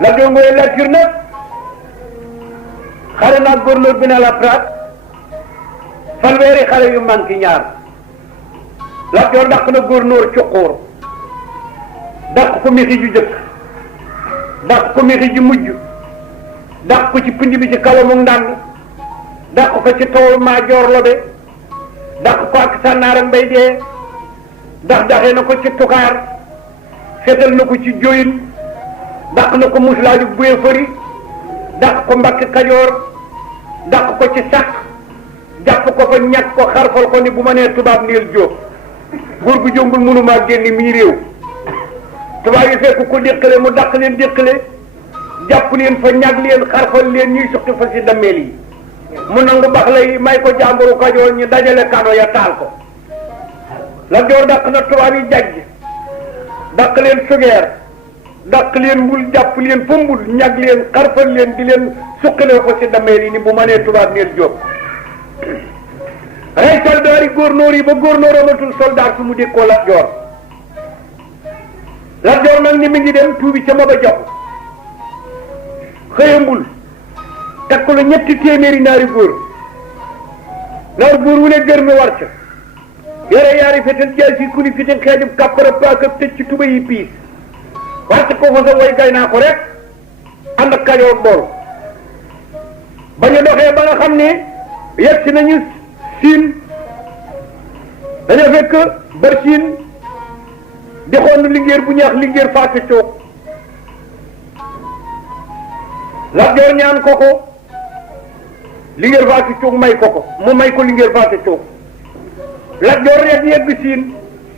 Lat Joor Ngoye Latyr nag xare naag gouverneur bi ne la Prat fanweeri xare yu manqué ñaar. Lat Joor dàq na gouverneur Cuqóor dàq ko mixi ju jëkk dàq ko mixi ju mujj dàq ko ci pind bi ci Kalamu Ndànd dàq ko ci Tawol Maajoor Lobe dàq ko ak Sànnaar ak Mbay Dee daxee na ko ci Tukaar fetal na ko ci Joyin dàq na ko Muslaaju Buye Fëri dàq ko Mbàkke Kajoor dàq ko ci Sàq jàpp ko fa ñàkk ko xarfal ko ni bu ma nee tubaab niil jóob góor gu jombul mënumaa génn mii réew tubaab yi fekk ko déqale mu dàq leen déqale jàpp leen fa ñàgg leen xarfal leen ñuy suqi fa si dammeel yi mu nangu bax lay may ko jàmburu Kajoor ñu dajale kado ya taal ko. Lat Joor dàq na tubaab yi jajj dàq leen sugeer dàq leen mbul jàpp leen fa mbul ñàgg leen xarfal leen di leen suqalee ko si dammeel yi ni bu ma nee tubaab niil jóob rey soldaar yi góornóor yi ba góornóor amatul soldaar su mu dékkoo Lat Joor. Lat Joor nag ni mi ngi dem tuubi ca Maba Jaxu xëyambul takk la ñetti téeméeri naari góor naar góor wu ne gër mi war ca yore yaari fetal jaay si kuli fitin xeejub kàppara paakab tëj ci tuba yi piis war ca ko fa sa way gay naa ko rek ànd ak Kajoor bool ba ñu doxee ba nga xam ne yegg si nañu Siin dañoo fekk bar Siin di xool Linguère bu ñaax Linguère Fatou Coog Lat Joor ñaan ko ko Linguère Fatou Coog may ko ko mu may ko Linguère Fatou Coog Lat Joor rek yegg Siin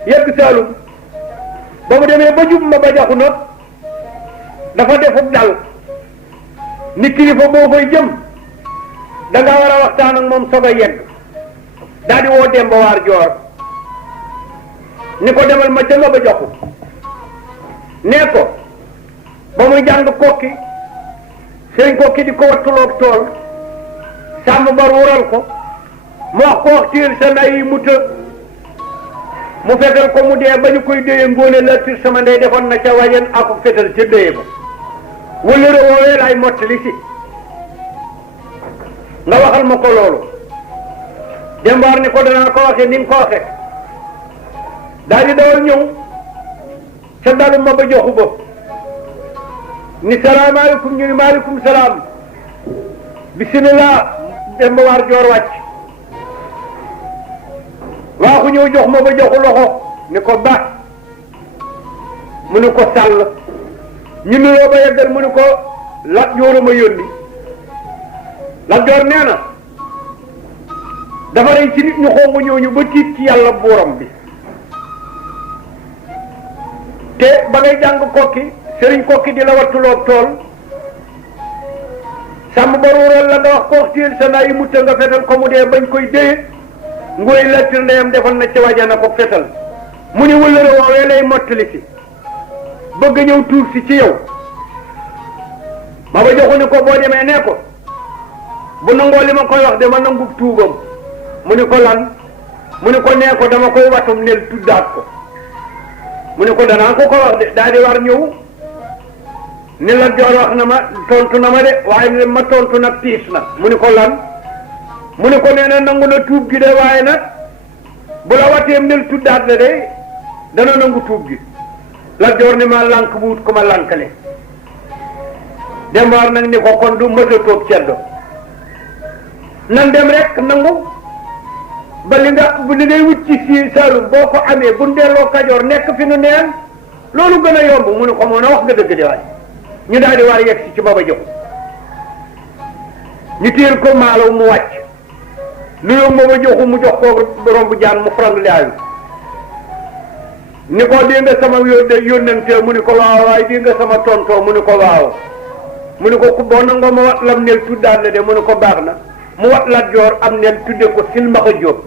yegg Saalum ba mu demee ba jub Maba Jaxu nag dafa defub dal ni kilifa boo fay jëm da nga war a waxtaan ak moom soog a yegg daal di woo Demba Waar Joor ni ko demal ma ca Maba Jaxu nee ko ba muy jàng kokki sëriñ kokki di ko wattuloog tool sàmm bar wural ko mu wax ko wax tiir sa nday yi mu të mu fetal ko mu dee ba ñu koy déye Ngoone Latyr sama ndey defoon na ca wajen ako fetal ca déye ba wëllëre woowee laay mottali si nga waxal ma ko loolu. Dembaar ni ko danaa ko waxee ni nga ko waxee daal di dawal ñëw ca dalu Maba Jaxu ba ni salaamaaleykum ñu ni maaleykum salaam bisimilah Demba Waar Joor wàcc waaxu ñëw jox Maba Jaxu loxo ni ko ba mu ni ko sàll ñu nuyoo ba yeggal mu ni ko Lat Joor ma yónni Lat Joor nee na dafa rey ci nit ñu xongu ñooñu ba tiit ci yàlla buuram bi te ba ngay jàng kokki sëriñ kokki di la wattuloo tool sàmm ba ruural la nga wax ko wax téel sa naa yi mutta nga fetal ko mu dee bañ koy déye Ngoye Latyr ndeyam defal na ca wajana ko fetal mu ni wëllëre woowee lay mottali si bëgg ñëw tuub si ci yow Maba Jaxu ni ko boo demee nee ko bu nangoo li ma koy wax de ma nangu tuubam mu ni ko lan mu ni ko nee ko dama koy watum nel tuddaat ko mu ni ko danaa ko wax de daal di war ñëw ni Lat Joor wax na ma tontu na ma de waaye ma tontu nag tiis na mu ni ko lan mu ni ko nee na nangu na tuub gi de waaye nag bu la wateem nel tuddaat la de dana nangu tuub gi Lat Joor ni ma lànk bu wut ko ma lànkale Dembaar nag ni ko kon du mësa toog ceddo nan dem rek nangu ba li ngay wut ci si Saalum boo ko amee bu delloo Kajoor nekk fi nu neen loolu gën a yomb mu ne ko moo na wax nga dëgg de waay ñu daal di war yegg si ci Maba Jaxu ñu téel ko maalaw mu wàcc nuyoo Maba Jaxu mu jox ko borom bu jaan mu frank laayu ni ko dégg nga sama yónnante mu ni ko waaw waaye dégg nga sama tontoo mu ni ko waaw mu ni ko boo nangoo ma wat lam neel tuddaat la de mu ni ko baax na mu wat Lat Joor am neel tudde ko Silmaxa Jóob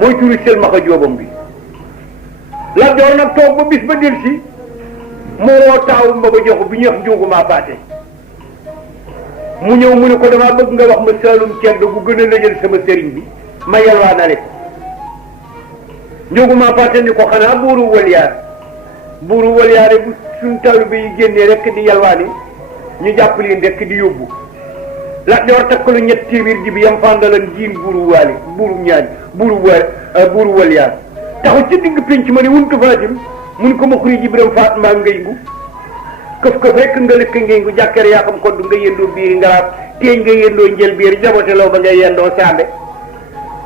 mooy turi Silmaxa Jóobam bi Lat Joor nag toog ba bis ba del si mu woo taawu Maba Jaxu bi ñuy wax Njuugumaa Paate mu ñëw mu ne ko damaa bëgg nga wax ma Saalum cedd gu gën a lëjal sama sëriñ bi ma yalwaanale ko njoguma fàtte ni ko xanaa buuru waliyaare bu suñ taalibe yi génnee rek di yalwaani ñu jàpp leen rek di yóbbu Lat Joor takkalu ñett téeméer ji bi yam fàndalan jiin buuru waliyaar taxu ci digg pénc ma ne wuntu Fatim mun ko ma xuri ji biram faat maa ngay ngu këf rek nga lëkk ngay ngu jàkkere yaa xam koddu nga yendoo biiri ngaraab teeñ nga yendoo njël biir jabote law ba ngay yendoo saambe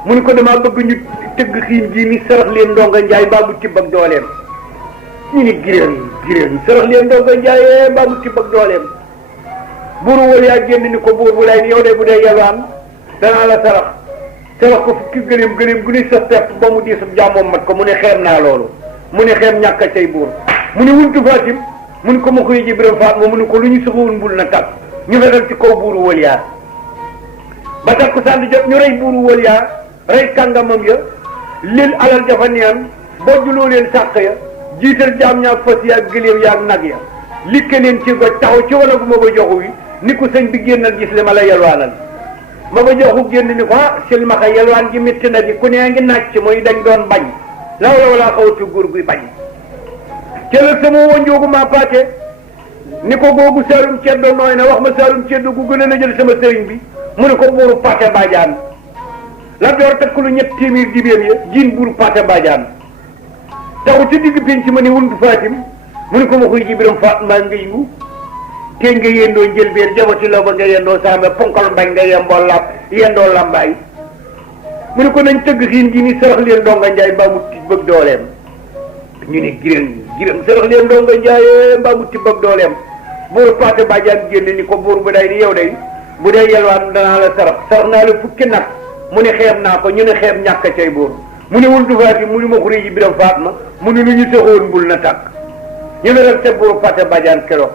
mun ko damaa bëgg ñu tëgg xiin ji ni sarax leen ndonga njaay mbaa mu tibb ak dooleem ñu ni giréen sarax leen ndonga njaay mbaa mu tibb ak dooleem buuru wal yaa génn ni ko buur bu lay ni yow de bu dee yalwaan danaa la sarax ko fukki gëléem gu ni sa pepp ba mu diisub jàmmoom mat ko mu ne xeem naa loolu mu ne xeem ñàkk a cay buur mu ne wuntu Fatim mun ko ma koy ji biram faat mu ne ko lu ñu soxawul mbul na tàkk ñu fetal ci kaw buuru wal yaa ba takku sànni jot ñu rey buuru wal yaa rey kàngamam ya lil alal jafa neen bojjuloo leen sàq ya jiital jaam ñaak fas yaak gëléem yaak nag ya likke leen ci goj taxaw ci wanagu ma ba joxu wi ni ko sëñ bi génnal gis li ma la yalwaanal ma ba joxu génn ni ko silmaxa yalwaan ji métti na di ku nee ngi nàcc mooy dañ doon bañ law la walaa xawatu góor guy bañ cëlal sama wonjoogu ma paate ni ko googu saalum ceddo nooy na wax ma saalum ceddo gu gën a jël sama sëriñ bi mu ne ko buuru paate bajaan Lat Joor takku lu ñett téeméer dibéem ya jiin buuru paate bajaan taxu ci digg pénc ma ni wuntu Fatim mu ne ko ma xuy ji biram faat maa ngay ngu teeñ nga yendoo njëlbéer jabati law ba nga yendoo saambe ponkal mbañ nga yendoo lambaay mu ne ko nañ tëgg xiin ji ni sarax leen ndonga njaay mbaa mu tibb ak dooleem ñu ne giréem sarax leen ndonga njaay mbaa mu tibb ak dooleem buuru paate bajaan génn ni ko buur bu day ni yow day bu dee yelwaan danaa la sarax naa la fukki nag mu ne xeeb naa ko ñu ne xeeb ñàkk cay buur mu ne wuntu Fatim mu ne ma xuri ji biram faat ma mu ne lu ñu soxoon mbul na tàkk ñu ne rek te buuru paate bajaan keroog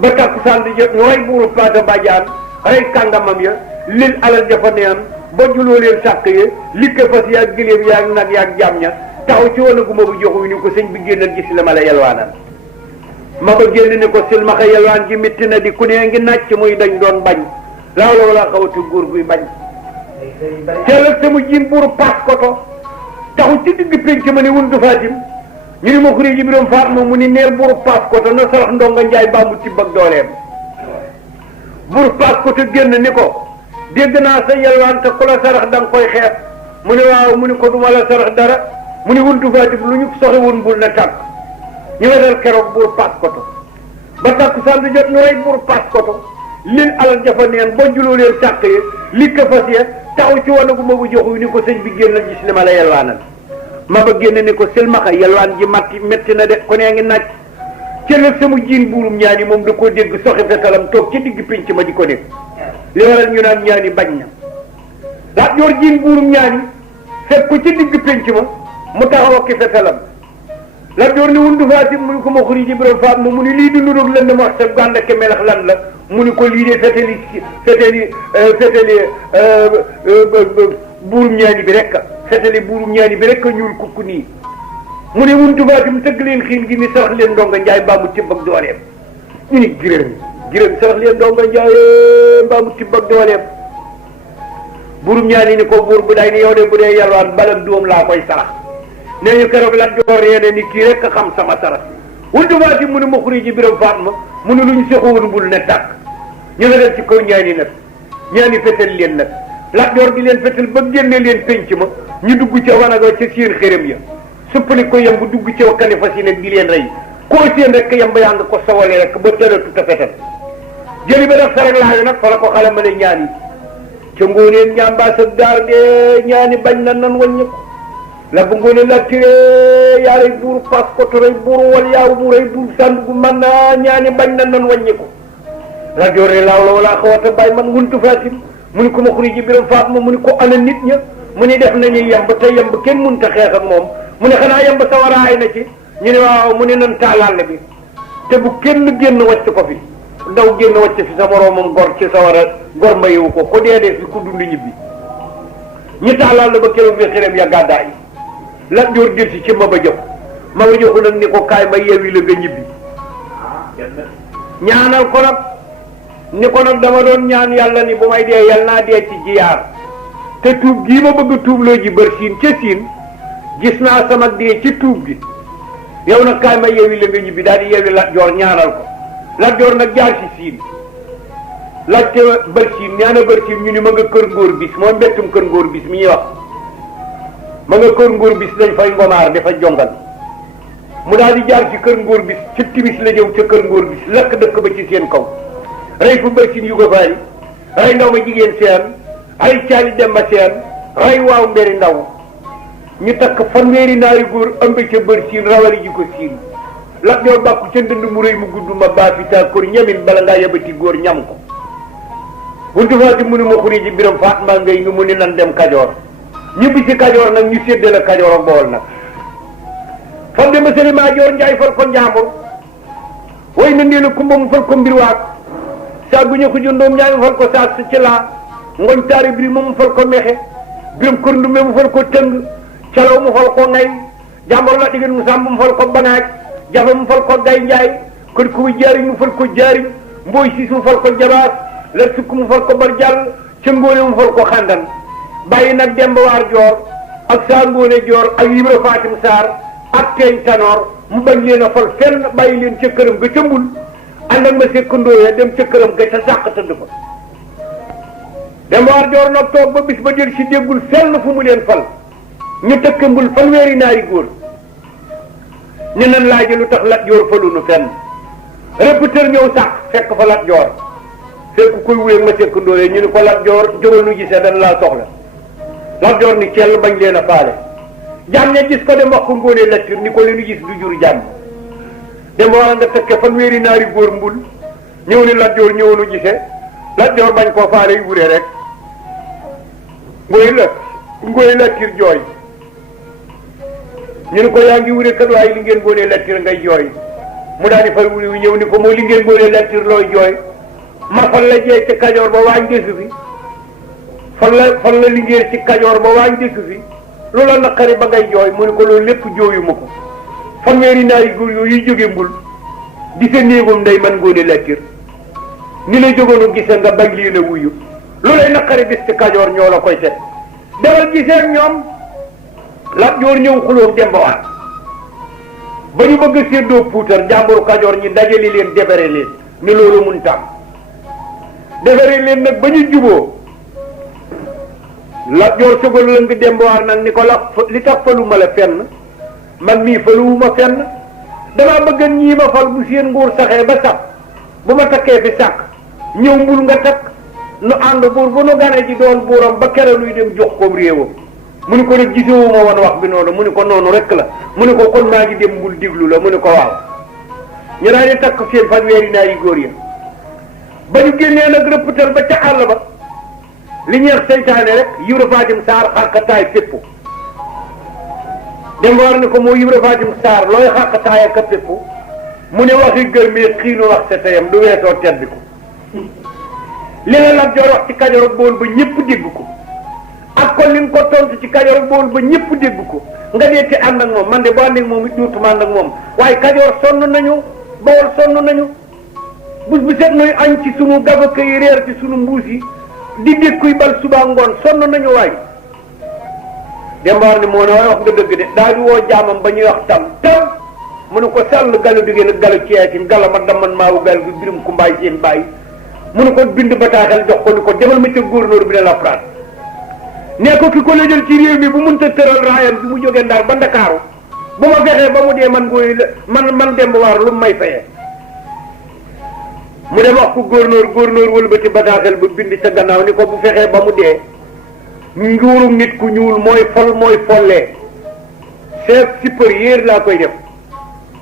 ba takku sànni jot ñu rey buuru paate bajaan rey kàngamam ya lil alal jafa neen bojjuloo leen sàq ya likke fas yaag gëléem yaag nag yaag jàmm ña taxaw ci wanagu ma bu joxu ni ko sëñ bi génnal gis la ma la yalwaanal ma ba génn ni ko silmaxa yalwaan ji métti na di ku nee ngi nàcc muy dañ doon bañ laaw la wala xawatu góor guy bañ teelal sama jiin buuru paas koto taxu ci digg pénc ma ne wuntu Fatim ñu ni ma xuri ji biram faat ma mu ni neel buuru paas koto na sarax ndonga njaay baa mu tibb ak dooleem buuru paas koto génn ni ko dégg naa sa yalwaan te ku la sarax da nga koy xeeb mu ne waaw mu ni ko duma la sarax dara mu ni wuntu Fatim lu ñu soxe woon bul na tàkk ñu wetal keroog buuru paas koto ba takku sànni jot ñu rey buuru paas koto lil alal jafa neen bojjuloo leen sàq yi likka fas ya taxaw ci wanagu ma bu joxu ni ko sëñ bi génnal gis li ma la yalwaanal ma ba génn ni ko silmaxa yalwaan ji métti na de ku nee ngi nàcc cëlal sama jiin buurum ñaani moom da koo dégg soxi fetalam toog ci digg pénc ma di ko dégg li waral ñu naan ñaani bañ na Lat Joor jiin buurum ñaani fekk ko ci digg pénc ma mu taxaw ak fetalam Lat Joor ni wundu Fatim mu ni ko ma xuri ji biram faat ma mu ni lii du nuroog lan ma wax sa gànda ke melax lan la mu ni ko lii de feteli buurum ñaani bi rek feteli buurum ñaani bi rek ñuul kukku nii mu ne wuntu Fatim tëgg leen xiin gi ni sarax leen ndonga njaay mbaa mu tibb ak dooleem ñu ni giréem sarax leen ndonga njaay mbaa mu tibb ak dooleem buurum ñaani ni ko buur bu day ni yow de bu dee yalwaan balam doom laa koy sarax nee ñu keroog Lat Joor reene ni kii rek xam sama sarax wuntu Fatim mu ne ma xuri ji biram faat ma mu ne lu ñu soxowoon bul ne tàkk ñu nga dem ci kaw ñaani nag ñaani fetal leen nag Lat Joor di leen fetal ba génne leen penc ma ñu dugg ca wanaga ca seen xërëm ya suppali ko yem bu dugg ca kalifa si nag di leen rey koo seen rek yem ba yaa nga ko sawale rek ba tëratu ta fetal jëli ba def sarag laayo nag fa la ko xale ma ne ñaani ca ngooneen ñaambaa sa daar de ñaani bañ na nan wàññi ko la bu ngoone la tiré yaa rey buuru paas koto rey buuru wal yaaw bu rey buuru sànd gu man na ñaani bañ na nan wàññi ko Lat Joor ne laaw la wala xawata bàyyi man wuntu Fatim mu ni ko ma xuri ji biram faat ma mu ni ko ana nit ña mu ni def nañu yemb te yemb kenn mënut a xeex ak moom mu ne xanaa yemb sawaraay na ci ñu ne waaw mu ne nan taalal bi te bu kenn génn wàcc ko fi ndaw génn wàcc fi sa moroomam gor ci sawara gor mayewu ko dee fi ku dund ñibbi ñu taalal ba keroog bi xërëm ya gàddaay Lat Joor dir si ci ma ba jox nag ni ko kaay ma yeewi la nga ñibbi ñaanal ko nag ni ko nag dama doon ñaan yàlla ni bu may dee yal naa dee ci jiyaar te tuub gii ma bëgg tuubloo ji bër siin ca siin gis naa sama dee ci tuub gi yow nag kaay ma yeewi la nga ñibbi daal di yeewi Lat Joor ñaanal ko Lat Joor nag jaar ci siin laajte bër siin ñaana bër siin ñu ni ma nga kër ngóor bis mooy mbettum kër ngóor bis mi ñuy wax ma nga kër ngóor bis dañ fay ngomaar dafa jongal mu daal di jaar ci kër ngóor bis ci timis la ñëw ca kër ngóor bis lakk dëkk ba ci seen kaw rey fu bër siin yu ko faari rey ndaw ma jigéen seen rey caali demba seen rey waaw mberi ndaw ñu takk fanweeri naari góor ëmb ca bër siin rawali ji ko siin Lat Joor bàkku ca ndënd mu rëy mu gudd ma baafitaa kor ñamin bala ngaa yabati góor ñam ko buntu faati mu ni ma xuri ji biram faat maa ngay ngi mu ni nan dem Kajoor ñibbi ci Kajoor nag ñu séddale Kajoor ak Bawol nag fam de masali maa joor njaay fal ko njaambur way na ndee la kumba mu fal ko mbir waat saa gu ñu ko jundoom ñaay mu fal ko saa su ci laa ngoñ taari biri mu fal ko mexe biram kër ndumbe mu fal ko tëng calaw mu fal ko ngay jàmbor la diggéen mu sàmb mu fal ko banaaj jafe mu fal ko gay njaay kër ku jaariñ mu fal ko jaariñ mbooy siis mu fal ko jabaas la sukk mu fal ko bar jàll ca ngóone mu fal ko xàndan bàyyi nag Demba Waar Joor ak saa ngóone Joor ak Ibra Fatim Saar ak teeñ Tanoor mu bañ leen a fal fenn bàyyi leen ca këram ga ca mbul ànd ak ma sekkandooyee dem ca këram ga ca sàq tëdd fa Demba Waar Joor nag toog ba bis ba jël si déggul fenn fu mu leen fal ñu tëkk mbul fanweeri naari góor ñu nan laaji lu tax Lat Joor falu nu fenn répéteur ñëw sàq fekk fa Lat Joor fekk koy wéeg ma sekkandooyee ñu ni ko Lat Joor jógal nu gisee dana laa soxla Lat Joor ni cell bañ leen a faale jàmm ne gis ko dem wax ko Ngoone Latiir ni ko leenu gis du jur jàmm dem war nga tëkke fanweeri naari góor mbul ñëw ni Lat Joor ñëw nu gisee Lat Joor bañ koo faale yu wuree rek Ngoone Latiir jooy ñu ni ko yaa ngi wure kat waaye li ngeen Ngoone Latiir ngay jooy mu daal di fay wuri wi ñëw ni ko moo li ngeen Ngoone Latiir looy jooy ma fan la jeey ci Kajoor ba waañ desu fi fan la liggéey ci Kajoor ba waañ desu fi loola naqari ba ngay jooy mu ne ko loolu lépp jooyu ma ko fanweeri naari góor yooyu yuy jóge mbul di sa néegum ndey man Ngoone Latiir ni la jógoonu gise nga bañ lii na wuyu loolay naqari bis ci Kajoor ñoo la koy set demal gisee ak ñoom Lat Joor ñëw xulóom Demba Waar ba ñu bëgg a séddoo puutar jàmburu Kajoor ñi dajale leen defare leen ni loolu mun tam defare leen nag ba ñu juboo Lat Joor sogal la nga Demba Waar nag ni ko li tax faluma la fenn man mii faluwuma fenn damaa bëgg ñii ma fal bu seen nguur saxee ba sax bu ma takkee fi sàkk ñëw mbul nga takk nu ànd buur bu nu gane ji doon buuram ba kere luy dem jox koom réewam mu ni ko nag gisewuma woon wax bi noonu mu ni ko noonu rek la mu ni ko kon maa ngi dem mbul diglu la mu ni ko waaw ñu daal di takk seen fanweeri naari góor ya ba ñu génnee nag rëpptal ba ca àll ba li ñeex seytaane rek Ibra Fatim Saar xàqataay fépp Demba Waar ni ko moo Ibra Fatim Saar looy xàqataay ak a fépp mu ne waxi gër mi xiinu wax sa teyam du weesoo tedd ko li la Lat Joor wax ci Kajoor ak Bawol ba ñëpp dégg ko ak kon li nga ko tontu ci Kajoor ak Bawol ba ñëpp dégg ko nga dee te ànd ak moom man de boo ànd ak moom it duutuma ànd ak moom waaye Kajoor sonn nañu Bawol sonn nañu bus bu set nuy añ ci sunu gabaka yi reer ci sunu mbuus yi di dékkuy bal suba ngoon sonn nañu waay Demba Waar ni moo ne waaye wax nga dëgg de daa di woo jaamam ba ñuy wax tam mu ne ko sàll galu digée nag galu ceetin gala ma daman maawu gal gi birum ku mbaay seen bàyyi mu ne ko bind bataaxel jox ko ni ko demal ma ca gouverneur bi ne la France nee ko ki ko la jël ci réew mi bu mënta tëral raayam bi mu jógee Ndar ba Ndakaaru bu ma fexee ba mu dee man ngooy man Demba Waar lu mu may fayee mu dem wax ko gouverneur wëlbati bataaxel ba bind ca gannaaw ni ko bu fexee ba mu dee nguurum nit ku ñuul mooy follee chef supérieur laa koy def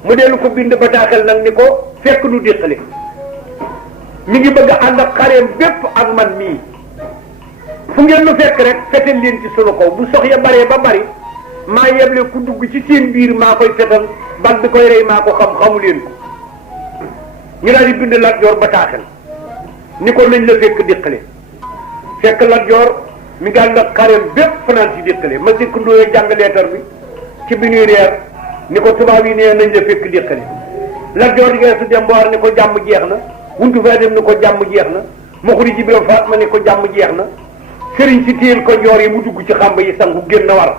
mu dellu ko bind bataaxel nag ni ko fekk nu déqale mi ngi bëgg a ànd ak xareem bépp ak man mii fu ngeen nu fekk rek fetal leen ci sunu kaw bu sox ya baree ba bari maa yeble ku dugg ci seen biir maa koy fetal bal bi koy rey maa ko xamu leen ko ñu daal di bind Lat Joor bataaxel ni ko nañ la fekk déqale fekk Lat Joor mi ngi ànd ak xareem bépp fanaan ci déqale ma sikk ndooyee jàng leetar bi ci bi ñuy reer ni ko tubaab yi nee nañ la fekk déqale Lat Joor di geesu Demba Waar ni ko jàmm jeex na wuntu faa dem ni ko jàmm jeex na ma xuri ji biram faat ma ni ko jàmm jeex na sëriñ si téyel ko njoor yi mu dugg ci xàmb yi sangu génn war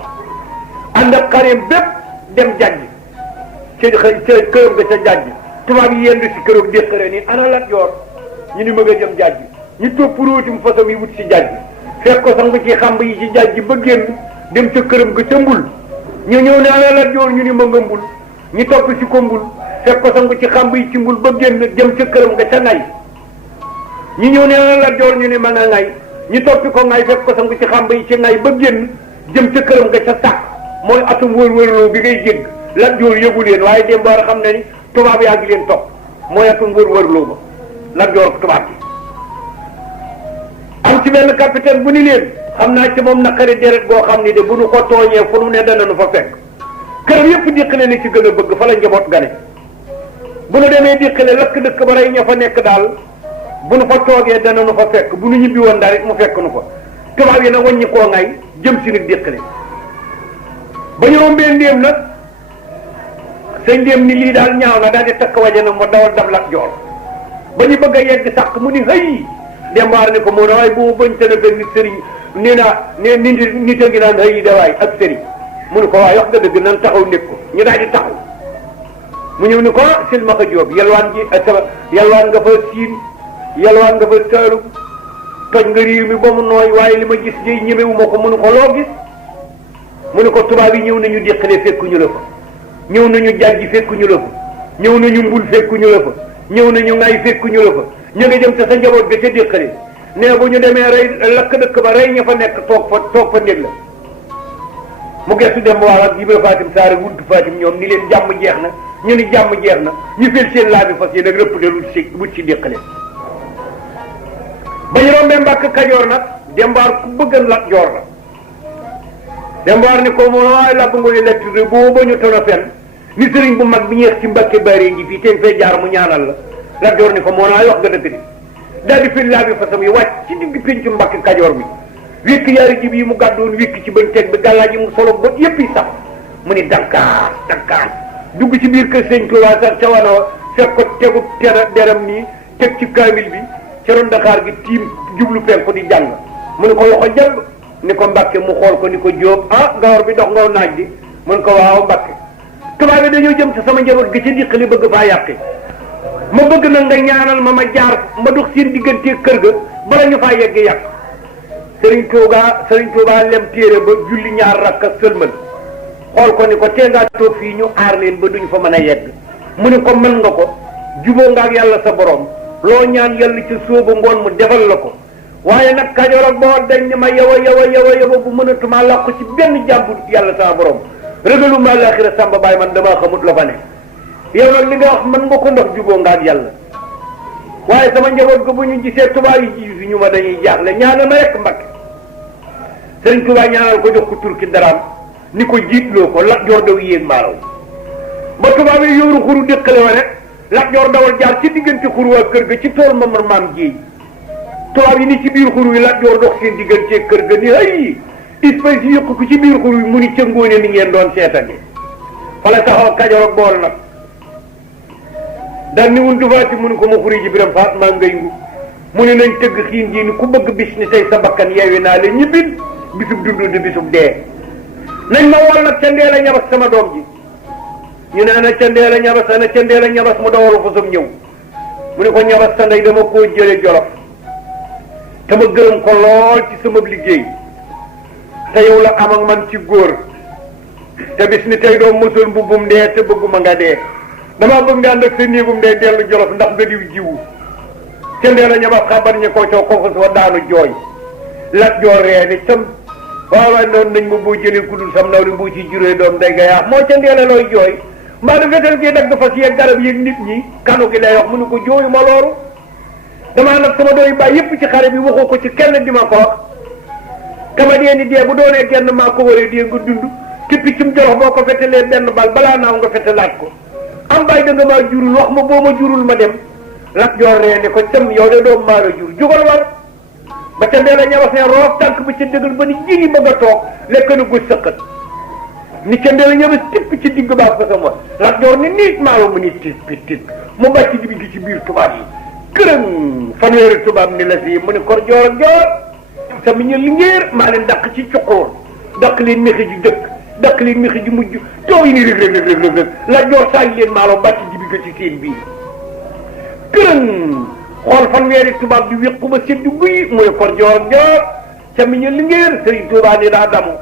ànd ak xareem bépp dem jàjj ca këram ga ca jàjj tubaab yi yendu si këram déqare ni ana Lat Joor ñu ni mëg a jëm jàjj ñu topp róotim façon yi wut si jàjj fekk ko sangu ci xàmb yi ci jàjj ba génn dem ca këram ga ca mbul ñu ñëw ne ana Lat Joor ñu ni mëg a mbul ñu topp si ko mbul fekk ko sangu ci xàmb yi ci mbul ba génn dem ca këram ga ca ngay ñu ñëw ne ana Lat Joor ñu ni ma nga ngay ñu toppi ko ngay fekk ko sangu ci xàmb yi ci ngay ba génn jëm ca këram ga ca sàkk mooy atum wër-wërloo bi ngay jégg Lat Joor yëgu leen waaye dem war a xam ne ni tubaab yaa ngi leen topp mooy atum wër-wërloo ba Lat Joor tubaab bi am ci benn capitaine bu ni leen xam naa ci moom naqari deret goo xam ni de bu nu ko tooñee fu nu ne dana nu fa fekk këram yëpp diqale ni ci gën a bëgg fa la njaboot gane bu nu demee diqale lakk dëkk ba rey ña fa nekk daal bu nu fa toogee dana nu fa fekk bu nu ñibbi woon daal it mu fekk nu fa tubaab yi nag wàññi koo ngay jëm si nag diqale ba ñu rombee ndéem nag sëñ ndéem ni lii daal ñaaw na daal di takk wajanam ma dawal dab Lat Joor ba ñu bëgg a yegg sàq mu ni hëy dembaar ni ko moo na waaye bu ma bañ tëna nit sëriñ nee naa ne nit a ngi naan hëy dawaay ak sëriñ mu ni ko waaye wax nga dëgg nan taxaw nekk ko ñu daal di taxaw mu ñëw ni ko silmaxa Jóob yalwaan ji yalwaan nga fa siin yalwaan nga fa Saalum toj nga réew mi ba mu nooy waaye li ma gis jëy ñemewu ma ko mu ni ko loo gis mu ni ko tubaab yi ñëw nañu déqale fekkuñu la fa ñëw nañu jàjji fekkuñu la fa ñëw nañu mbul fekkuñu la fa ñëw nañu ngay fekkuñu la fa ñu nga jëm te sa njaboot ga ca déqale nee bu ñu demee rey lakk dëkk ba rey ña fa nekk toog fa néeg la mu gestu dem waa ak Ibra Fatim Saare wuntu Fatim ñoom ni leen jàmm jeex na ñu ni jàmm jeex na ñu fel seen laa bi fas yi nag rëpp de wut si déqale ba ñu rombee Mbàkke Kajoor nag dembaar ku bëggan Lat Joor la dembaar ni ko moo waaye làbb nga ni lett de boo ba ñu tono fen ni sëriñ bu mag bi ñeex ci Mbàkke Bari ngi fii teen fee jaar mu ñaanal la Lat Joor ni ko moo naa wax nga dëgg di daal di fil laa bi fasam yi wàcc ci digg péncu Mbàkke Kajoor bi wékk yaari jib yi mu gàddoon wékk ci bañ teg bi gàllaa ji mu solo bët yépp yi sax mu ni dankaas dankaas dugg ci biir kër sëñ Tuubaa sax ca wana fekk ko tegu deram nii teg ci kaamil bi ca ron Dakar gi tiim jublu penku di jàng mu ni ko loxo jàll ni ko Mbàkke mu xool ko ni ko Jóob ah gawar bi dox ngaw naaj di mun ko waaw Mbàkke tubaab bi dañoo jëm ci sama njaboot gi ci diqali bëgg faa yàqi ma bëgg na nga ñaanal ma jaar ma dox seen diggante kër ga bala ñu faa yegg yàq Sëriñ Tuubaa lem téere ba julli ñaar rakk ak sëlmal xool ko ni ko tee ngaa toog fii ñu aar leen ba duñu fa mën a yegg mu ni ko mën nga ko juboo nga ak yàlla sa borom loo ñaan yàlla ci sóoba ngoon mu defal la ko waaye nag Kajoor ak Bawol dañ ni ma yow bu mënatuma làqu ci benn jàmbu yàlla sa borom régaluma laaxira Samba Baay man damaa xamut la fa ne yow nag li nga wax mën nga ko ndax juboo nga ak yàlla waaye sama njaboot ko bu ñu gisee tubaab yi ji ñu ma dañuy jaaxle ñaanal ma rek Mbàkke Sëriñ Tuubaa ñaanal ko jox ko turki daraam ni ko jiitloo ko Lat Joor daw yéeg maaraw ba tubaab yi yóoru xuru déqale wa rek Lat Joor dawal jaar ci diggante xuru waa kër ga ci tool mamar maam jéey tubaab yi ni ci biir xuru yi Lat Joor dox seen diggante kër ga ni ay espèce yi yëkk ko ci biir xuru yi mu ni ca ngóone mi ngeen doon seetani fa la taxaw Kajoor ak Bawol nag daal ni wun dufaati mu ni ko ma xuri ji biram faat maa ngay ngu mu ne nañ tëgg xiin ji ni ku bëgg bis ni tey sa bakkan yeewi naa leen ñibbil bisub dundu di bisub dee nañ ma wol nag ca ndee la ñabas sama doom ji ñu ne ana ca ndee la ñabas ana ca ndee la ñabas mu dawalu fa sam ñëw mu ne ko ñabas sa ndey dama koo jële Jolof te ma gërëm ko lool ci sama liggéey te yow la am ak man ci góor te bis ni tey doom mësul mbubbum dee te bëgguma nga dee damaa bëgg nga ànd ak sa néegum day dellu Jolof ndax nga diw jiwu ca ndee la ñabas xabar ñi ko coo ko fa daanu jooy Lat Joor ree ni tam waaw waaye noonu nañ ma boo jëlee ku dul sam naw li boo ci juree doom day nga yaax moo ca ndee la looy jooy mbaa du fetal gi dagg fas yeeg garab yeeg nit ñi kanu gi lay wax mu ni ko jooyu ma loolu damaa nag sama dooy baay yépp ci xare bi waxoo ko ci kenn di ma ko wax kama dee ni dee bu doonee genn maa ko waree dee nga dund ci piccum Jolof boo ko fetalee benn bal balaa naaw nga fetalaat ko am baay da nga maa jurul wax ma boo ma jurul ma dem Lat Joor ree ni ko cam yow de doom maa la jur jugal war ba ca ndee la ñabas ne roof tànk ba ca dëggal ba ni jigi bëgg a toog lekk na gu sëqat ni ca ndee la ñabas tipp ci digg baa ko sama Lat Joor ni niit maalo mu ni tiit mu bàcc di bi ci biir tubaab yi kërëm fanweeri tubaab ni la fii mu ni kor joor ak joor sama ña lingeer maa leen dàq ci cuqóor dàq leen mexi ju jëkk dàq leen mexi ju mujj toow yi ni rëg la joor saaj leen maalaw bàcc ji bi ko ci seen biir kërën xool fanweeri tubaab bi wéqu ba seddu guy muy kor joor sama ña lingeer sëriñ Tuubaa ni daa damu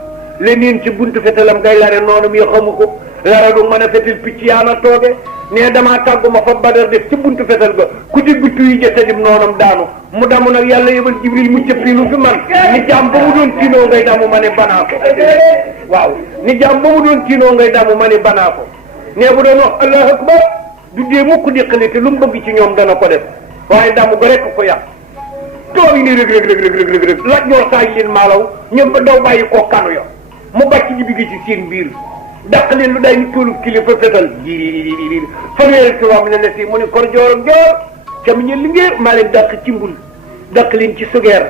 leneen ci buntu fetalam ngay lare noonu mi xamu ko lara du mën a fetal picc yaana tooge ne damaa tàggu ma fa badar def ci buntu fetal ga ku dégg tuy ja tadim noonam daanu mu damu nag yàlla yebal jibril mu cëppi lu fi man ni jaam ba mu doon tiinoo ngay damu ma ne banaa ko waaw ni jaam ba mu doon tiinoo ngay damu ma ne banaa ko ne bu doon wax allahu akbar du dee mukk déqali te lu mu bëgg ci ñoom dana ko def waaye damu ga rekk ko yàq tooy ni rëg laj ñoo saaj leen maalaw ñoom ba daw bàyyi koo kanu yo mu bàcc ji bi gi ci seen biir dàq leen lu day ni toolu kilifa fetal ji fanweeri tubaab ne la si mu ne kor joor cam ñe lingeer maa leen dàq ci mbul dàq leen ci sugeer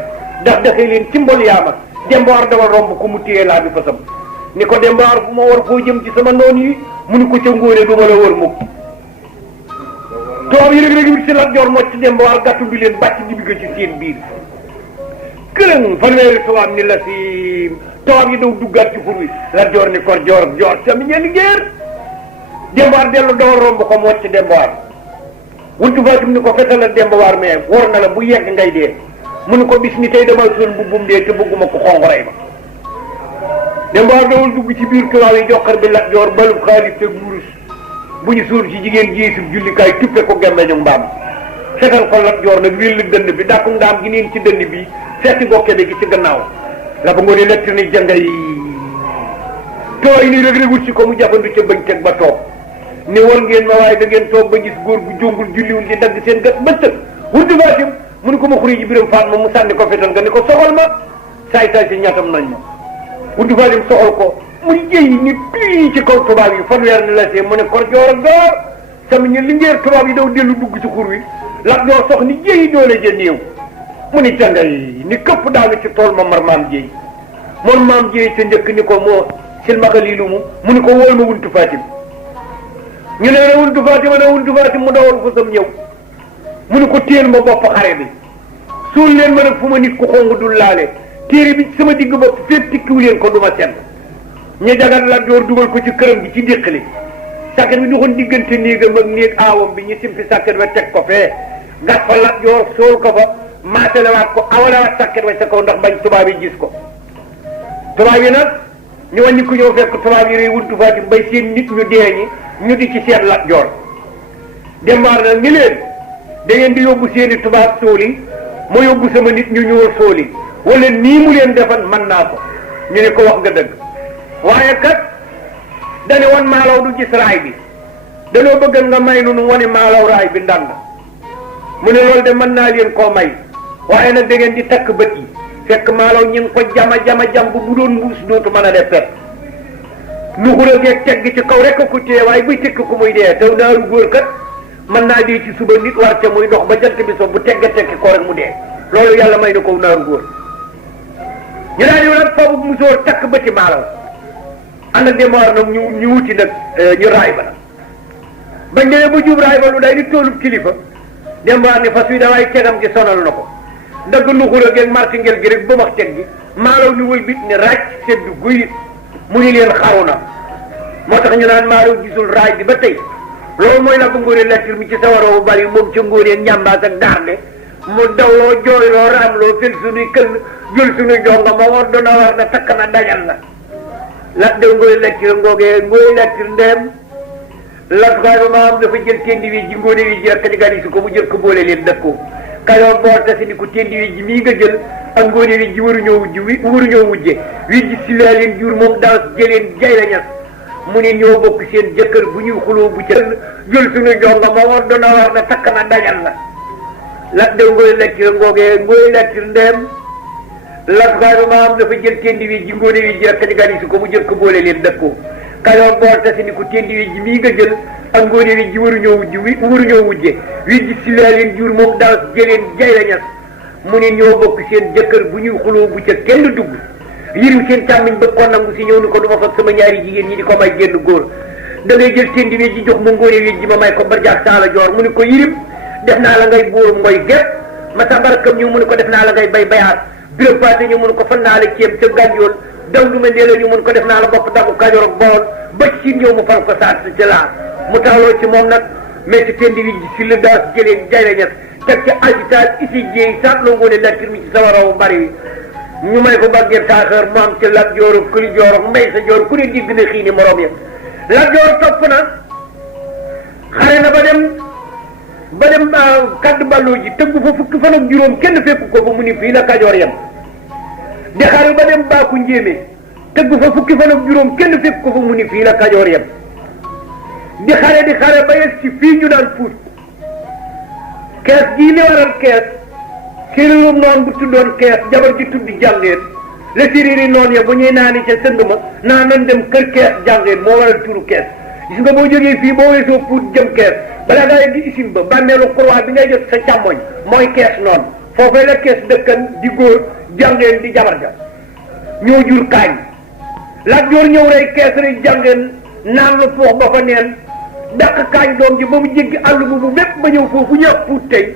daxee leen ci mbol yaama dembaar dama romb ko mu téye laa bi fasam ni ko dembaar fu ma war foo jëm ci sama noon yi mu ni ko ca ngóone du ma la wër mukk tubaab yi rek wit si Lat Joor mocc dembaar gàttu bi leen bàcc ji bi ko ci seen biir kërën fanweeri tubaab ni la si tubaab yi daw duggaat ci xur wi Lat Joor ni kor joor sami ñe lingeer dembaar dellu dawal romb ko mocc dembaar wuntu Fatim ni ko fetal dembaar mais wor na la bu yegg ngay dee mu ni ko bis ni tey damal sol mbubbum dee te bëgguma ko xonq rey ma dembaar dawal dugg ci biir tubaab yi joxar bi Lat Joor balub xaalis te wurus bu ñu suur ci jigéen jiisub jullikaay tuppe ko gemmeñu mbaam fetal ko Lat Joor nag wéll dënd bi dàkku ndaam gi neen ci dënd bi seeti gokke bi gi ci gannaaw la ba ngoone lett ni jangay tooy ni rek wut si ko mu jafandu ca bañ teg ba toog ni war ngeen ma waaye da ngeen toog ba gis góor gu jongul julliwul di dagg seen gat bëccëg wuntu Fatim mu ni ko ma xuri ji biram faat ma mu sànni ko fetal nga ni ko soxal ma saay si ñatam nañ ma wuntu Fatim soxal ko mu jëy ni pii ci kaw tubaab yi fanweer ni la see mu ne kor joor sama ñu lingeer tubaab yi daw dellu dugg ci xur wi Lat Joor sox ni jëy doole ja néew mu ni jangay ni këpp daanu ci tool ma mar maam jéy moom maam jéy ca njëkk ni ko moo silmaxa lii lu mu ni ko wóol ma wuntu Fatim ñu ne na wuntu Fatim mu dawal ko sam ñëw mu ni ko téel ma bopp xare bi suul leen ma nag fu ma nit ku xong dul laale téere bi sama digg bopp fépp tikkiwu leen ko du ma sedd ñu jagat Lat Joor dugal ko ci këram gi ci déqali sàkket bi doxoon diggante néegam ak néeg aawam bi ñu simpi sàkket ba teg ko fee gas fa Lat Joor sool ko fa maatalewaat ko awalewaat sàkket wa sa kaw ndax bañ tubaab yi gis ko tubaab yi nag ñu wàññi ko ñëw fekk tubaab yi rey wuntu Fatim bay seen nit ñu dee ñi ñu di ci seet Lat Joor dembaar nag ni leen da ngeen di yóbbu seeni tubaab sóoli ma yóbbu sama nit ñu ñëwal sóoli wala nii mu leen defan mën naa ko ñu ne ko wax nga dëgg waaye kat dane woon maalaw du gis raay bi danoo bëgg nga may nu nu wane maalaw raay bi ndànd mu ne loolu de mën naa leen koo may waaye nag da ngeen di takk bët yi fekk maalaw ñi ngi ko jam bu doon mbuus dootu mën a def pet lu xura geeg tegg ci kaw rek ko téye waaye buy tekki ko muy dee taw naaru góor kat mën naa dee ci suba nit war ca muy dox ba jant bi so bu tegga tekki ko rek mu dee loolu yàlla may na ko naaru góor ñu daal di nag foofu musóor takk bëti maalaw ànd ak demar nag ñu wuti nag ñu raay ba nag bañ demee ba jub raay ba lu day di toolub kilifa dembaar ni fas wi dawaay cegam gi sonal na ko dagg luxura geeg martingel gi rek ba max teg gi maalaw ni wël bit ni ràcc seddu guy mu ni leen xaru na moo tax ñu naan maalaw gisul raay bi ba tey loolu mooy la ba ngóone lettir mi ci sawaroo bu bari moom ca ngóonee njàmbaas ak daarde mu dawloo jooyloo raamloo fel suñuy këll jël suñuy jonga ma war dona war na takk na dajal na lat de ngóone lettir ngoogee ngóone lettir ndeem lat xaay ba ma am dafa jël tendi wi ji ngóone wi ji ak di gani si ko mu jël ko boole leen dëkkoo kayoon boor tasi ni ko tendi wi ji mii nga jël ak ngóone wi ji waruñoo wujje wi ji si laa leen jur moom daas jëleen jay la ñas mu ne ñoo bokk seen jëkkër bu ñuy xuloo bu ca jël suñu jonga ma war dona war na takk na dajal na lat de ngóone lettir ngoogee ngóone lettir ndeem lat xaay ba ma am dafa jël tendi wi ji ngóone wi ji ak di gani si ko mu jël ko boole leen dëkkoo kayoon boor tasi ni ko tendi wi ji mii nga jël ak ngóone wi ji waruñoo wujje wi ji si laa leen jur moom daas jëleen jay la ñas mu ne ñoo bokk seen jëkkër bu ñuy xuloo bu ca kenn dugg yirim seen càmmiñ bëgg ko nangu si ñëw ni ko du ma fag sama ñaari jigéen ñi di ko may génn góor da ngay jël tendi wi ji jox ma ngóone wi ji ma may ko barjaak saala joor mu ne ko yirim def naa la ngay buurum ngoy gépp ma sa barakam ñëw mu ne ko def naa la ngay bay bayaat Birame Paate ñu mun ko fan naa la ceeb ca Ganjool daw lu ma nee la ñu mun ko def naa la bopp dagu Kajoor ak Bawol ba ci ñëw mu fan ko saat si laa mu taxawloo ci moom nag mais ci tendi wi si la daas jëlee jay la ñes teg ca agitaat isi jéey saat loo ngoone lattir mi ci sama raw bari wi ñu may ko bàggeer saaxeer mu am ca Lat Joor ak Kuli Joor ak Mbay Sa Joor ku ne digg na xiini morom ya Lat Joor topp na xare na ba dem kaddu balloo ji tëgg fa fukki fan ak juróom kenn fekk ko fa mu ni fii la Kajoor yem di xare ba dem baaku njéemee tëgg fa fukki fan ak juróom kenn fekk ko fa mu ni fii la Kajoor yem di xare ba yegg ci fii ñu naan Fuut kees gii li waral kees séeréerum noon bu tuddoon kees jabar ji tuddi jàngeen la séeréeri noon ya bu ñuy naani ca sënd ma naa nan dem kër kees jàngeen moo waral turu kees gis nga boo jógee fii boo weesoo Fuut jëm kees balaa ngaa yegg isim ba bàmmeelu croix bi ngay jot sa càmmoñ mooy kees noonu foofee la kees dëkkan di góor jàngeen di jabar ja ñoo jur kaañ Lat Joor ñëw rey kees rek jàngeen naan la foox ba fa neen dàq kaañ doom ji ba mu jéggi àll bu bépp ba ñëw foofu ñëw Fuut tey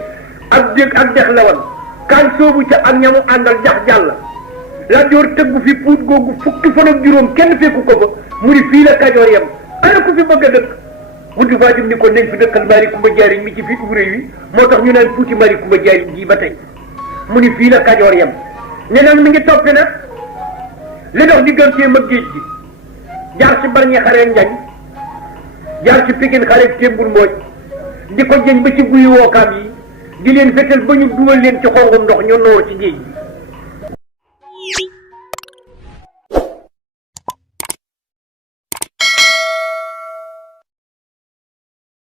ak dégg ak dex la woon kaañ soobu ca ak ñamu àndal jax jàll Lat Joor tëggu fi Fuut googu fukki fan ak juróom kenn fekku ko fa mu ni fii la Kajoor yem ana ku fi bëgg a dëkk Wundu Fatim ni ko nañ fi dëkkal Mari Kumba Jaariñ mi ci fii ubré wi moo tax ñu naan Fuuti Mari Kumba Jaariñ ji ba tey mu ni fii la Kajoor yem ne nag mi ngi toppi nag li dox digganteem ak géej gi jaar ci Barñi xaree Njañ jaar ci Pikin xaree Témbul Mbooj di ko jëñ ba ci guyi wookaam yi di leen fetal ba ñu dugal leen ci xonqum ndox ñu noor ci géej gi